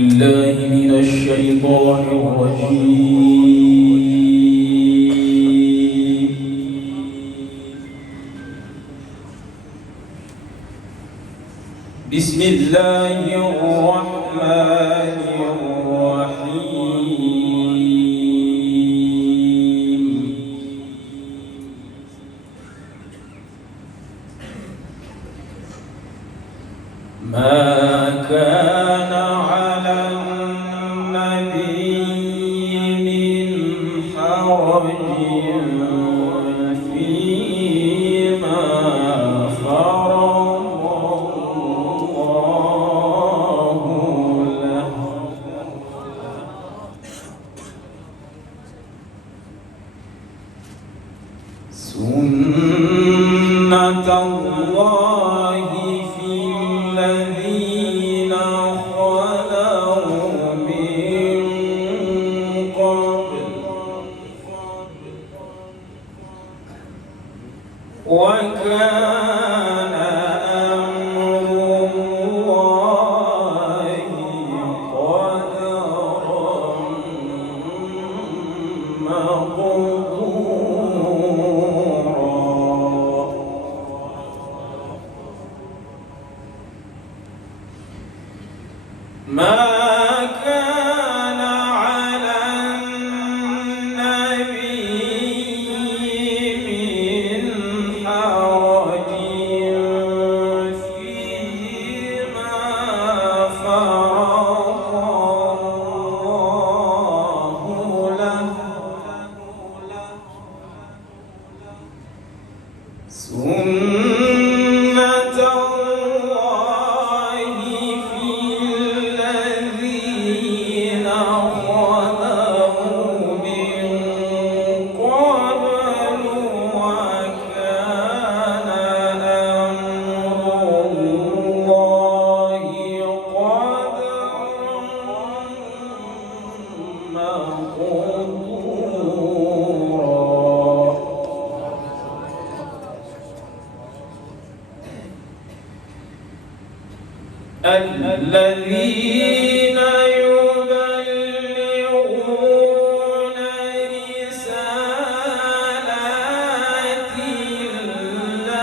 بالله من الشيطان الرجيم. بسم الله الرحمن الرحيم. ما كان على النبي من حرج فيما فرض الله له، سنة الله في الذين خلوا من قبل، وكان أمر الله قدرا مقدورا. ما كان على النبي من حرج فيما فرض الله له، سنة الله في الذين خلوا من قبل، وكان أمر الله قدرا مقدورا. الذين يبلغون رسالات الله،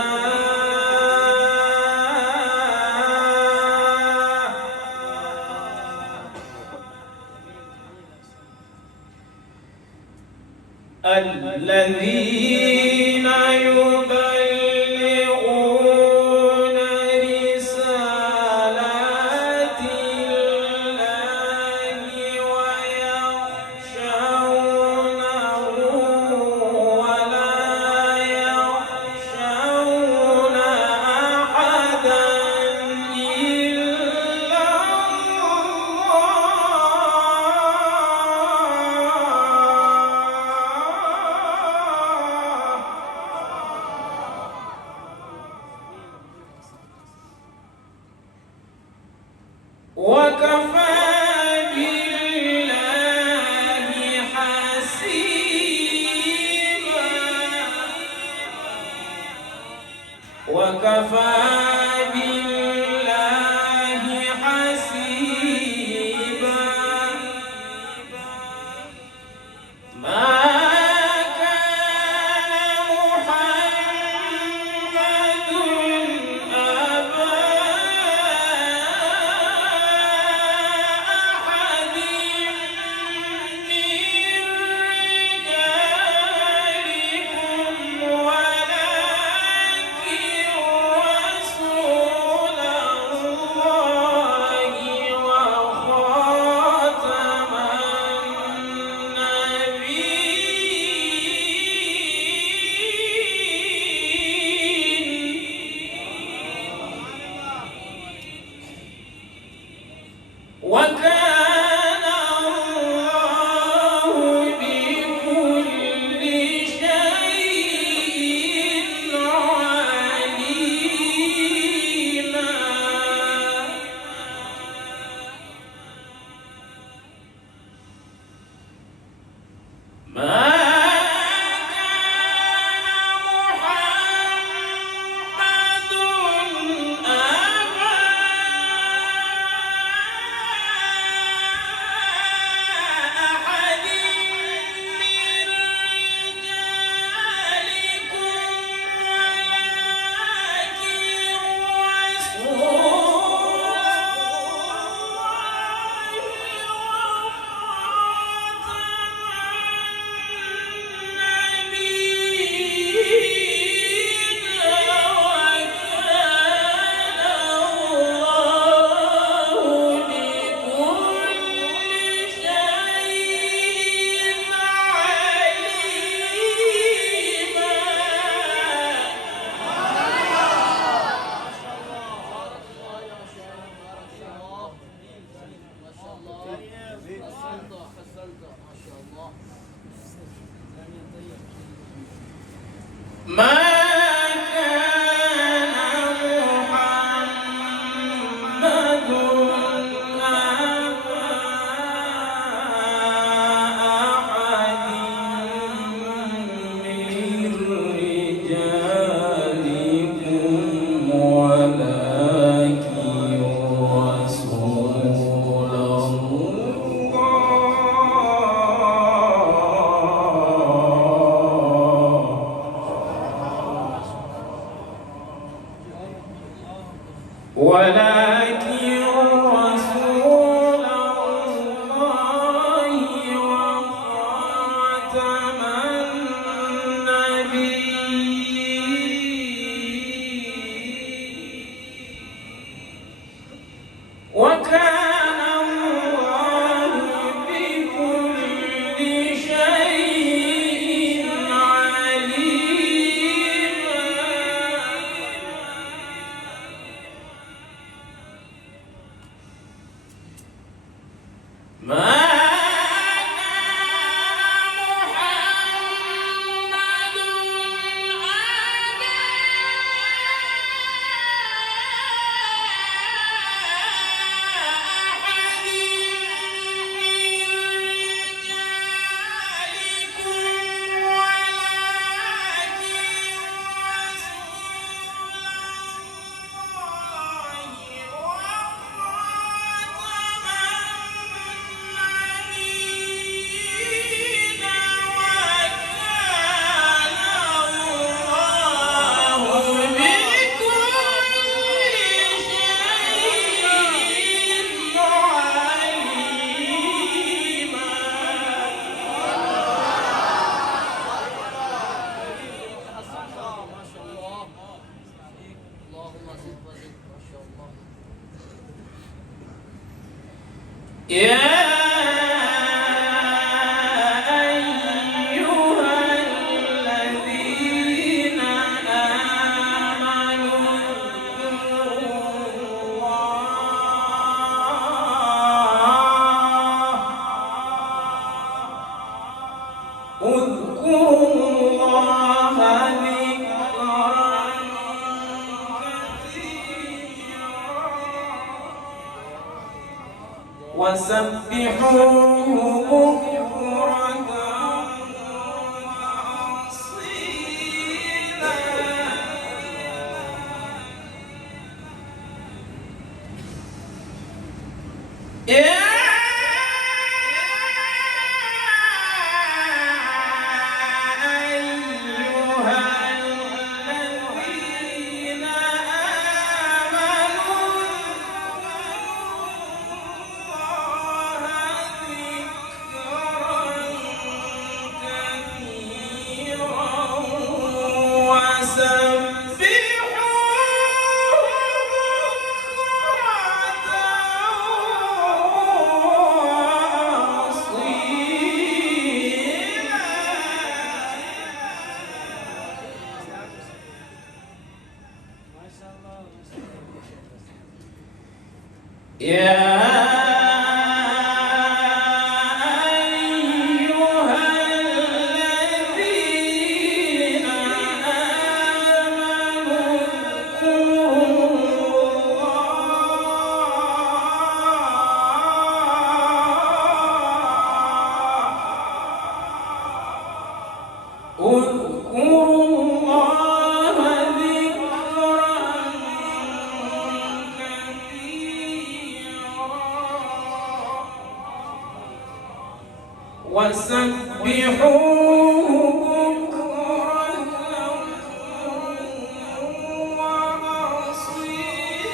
الذين يبلغون رسالات الله ويخشونه ولا يخشون أحدا إلا وكفى بالله حسيبا، وكفى بالله حسيبا. ما كان محمد أبا أحد من رجالكم، ولكن رسول الله وخاتم النبيين، وكان الله بكل شيء عليما. ما كان محمد أبا ما كان محمد أبا أحد من رجالكم ولكن رسول ولكن رسول الله وخاتم النبيين وكان الله بكل شيء عليما ما يا أيها الذين آمنوا اذكروا الله ذكرا كثيرا وسبحوه بكرة وأصيلا يا أيها الذين آمنوا يا أيها الذين آمنوا اذكروا الله ذكرا وسبحوه بكرة وأصيلا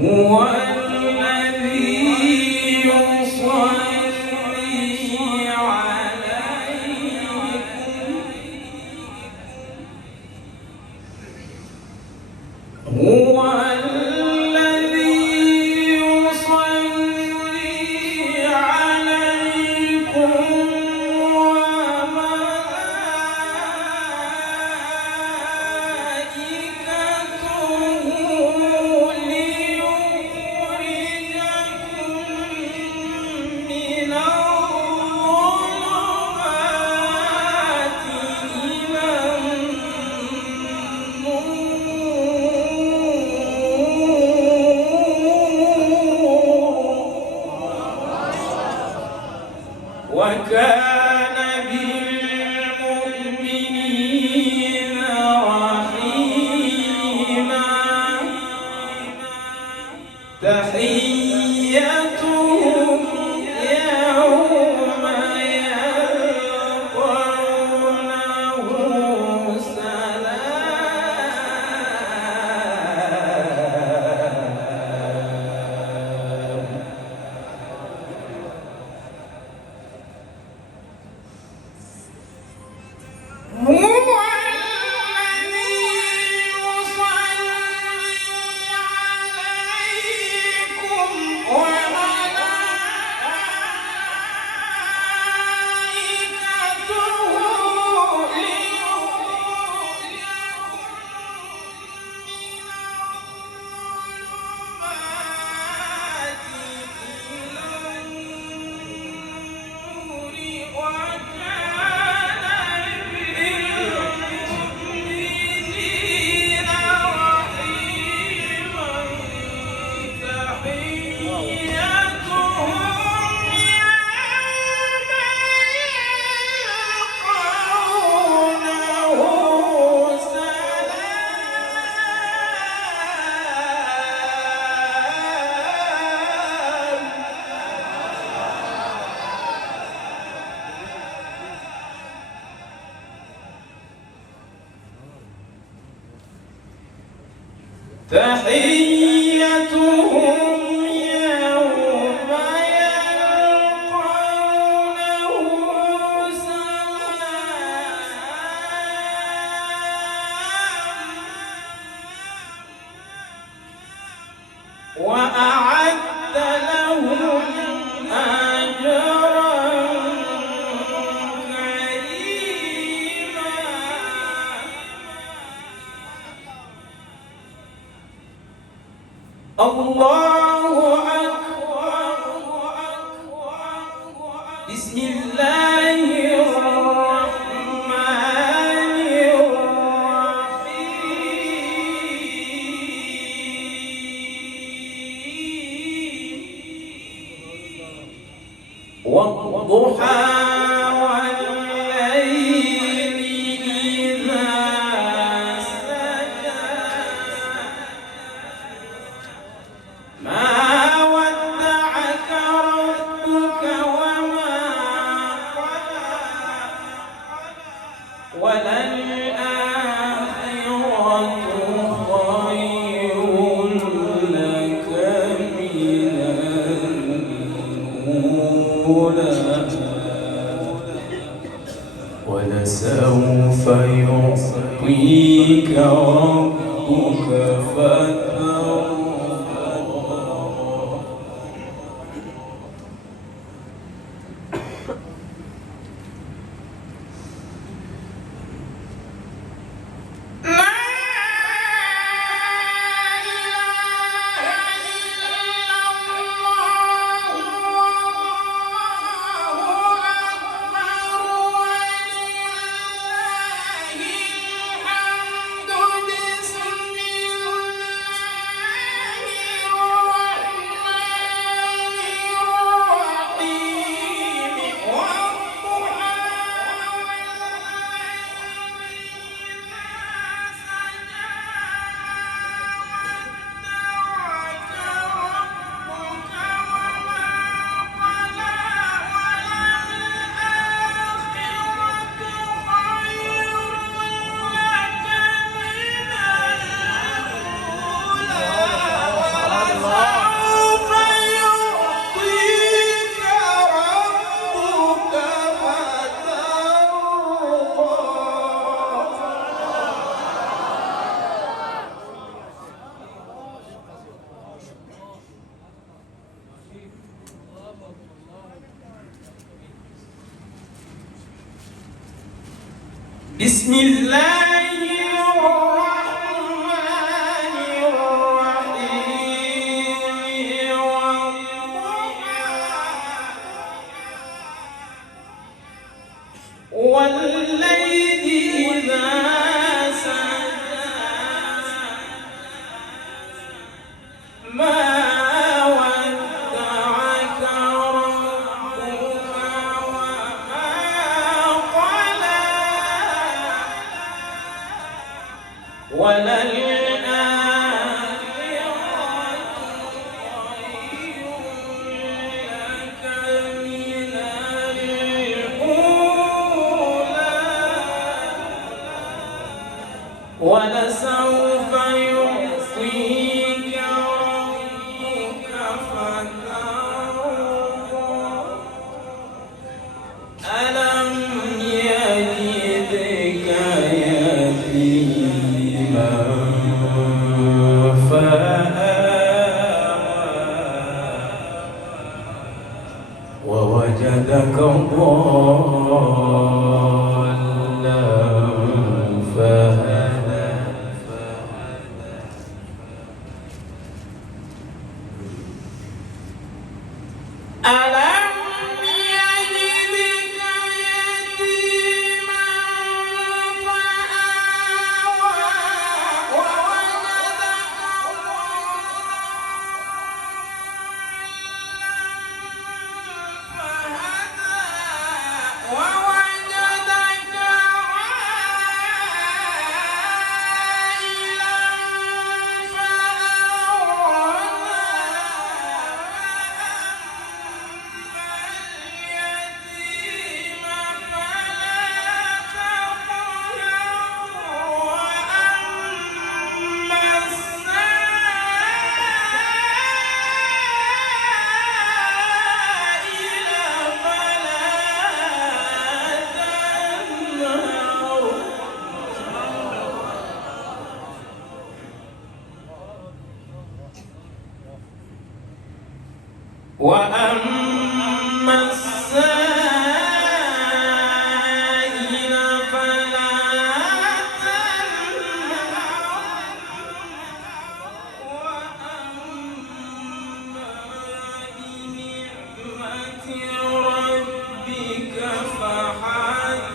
هو الذي يصلي عليكم هو تحيتهم يوم يلقونه سلام. هو تحيتهم يوم يلقونه سلام. وأعد لهم أجرا كريما. الله أكبر. بسم الله الرحمن الرحيم. والضحى والليل إذا سجى ما ودعك ربك وما قلى وللآخرة خير لك من الأولى ولسوف يعطيك ربك فترضى. بسم الله الرحمن الرحيم. والليل إذا سجى ما ودعك ربك وما قلى وللآخرة ووجدك ضالا فهدى ألم يجدك يتيما فآوى ووجدك فهدى ووجدك عائلا وأما السائل فلا تنهر وأما بنعمة ربك فحدث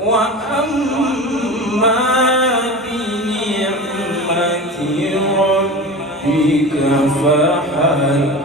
وأما بنعمة ربك فحدث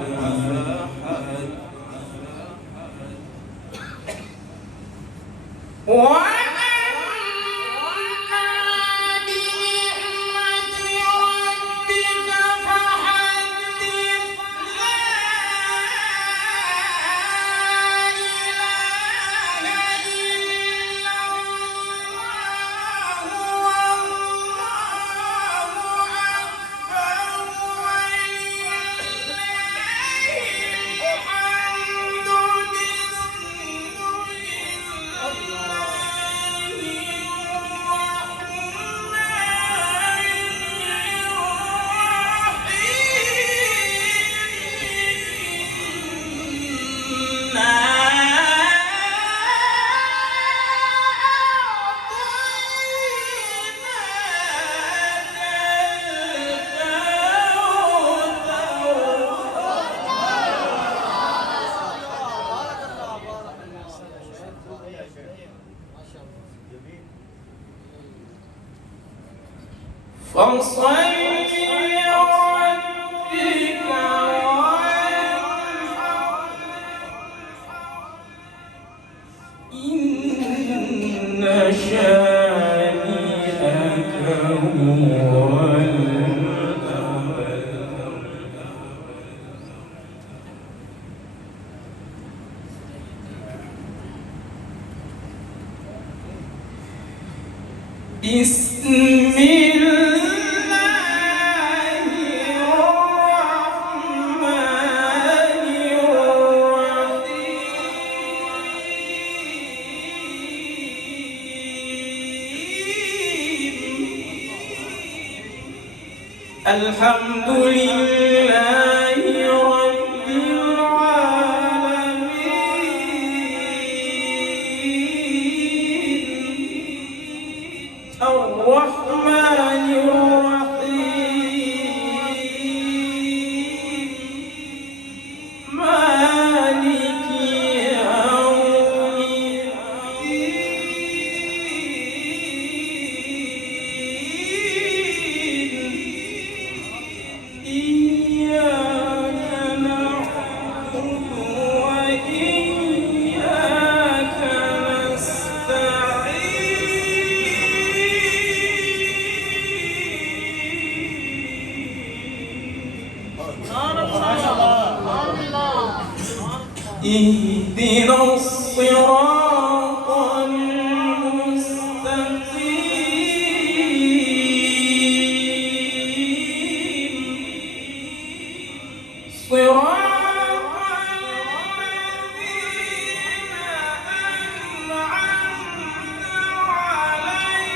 فصل لربك وانحر إن شانئك هو الأبتر بسم الله الحمد لله رب العالمين الرحمن الرحيم مالك يوم الدين إياك نعبد وإياك نستعين اهدنا الصراط المستقيم صراط الذين أنعمت عليهم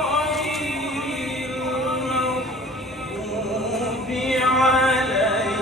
غير المغضوب عليهم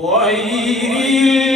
غير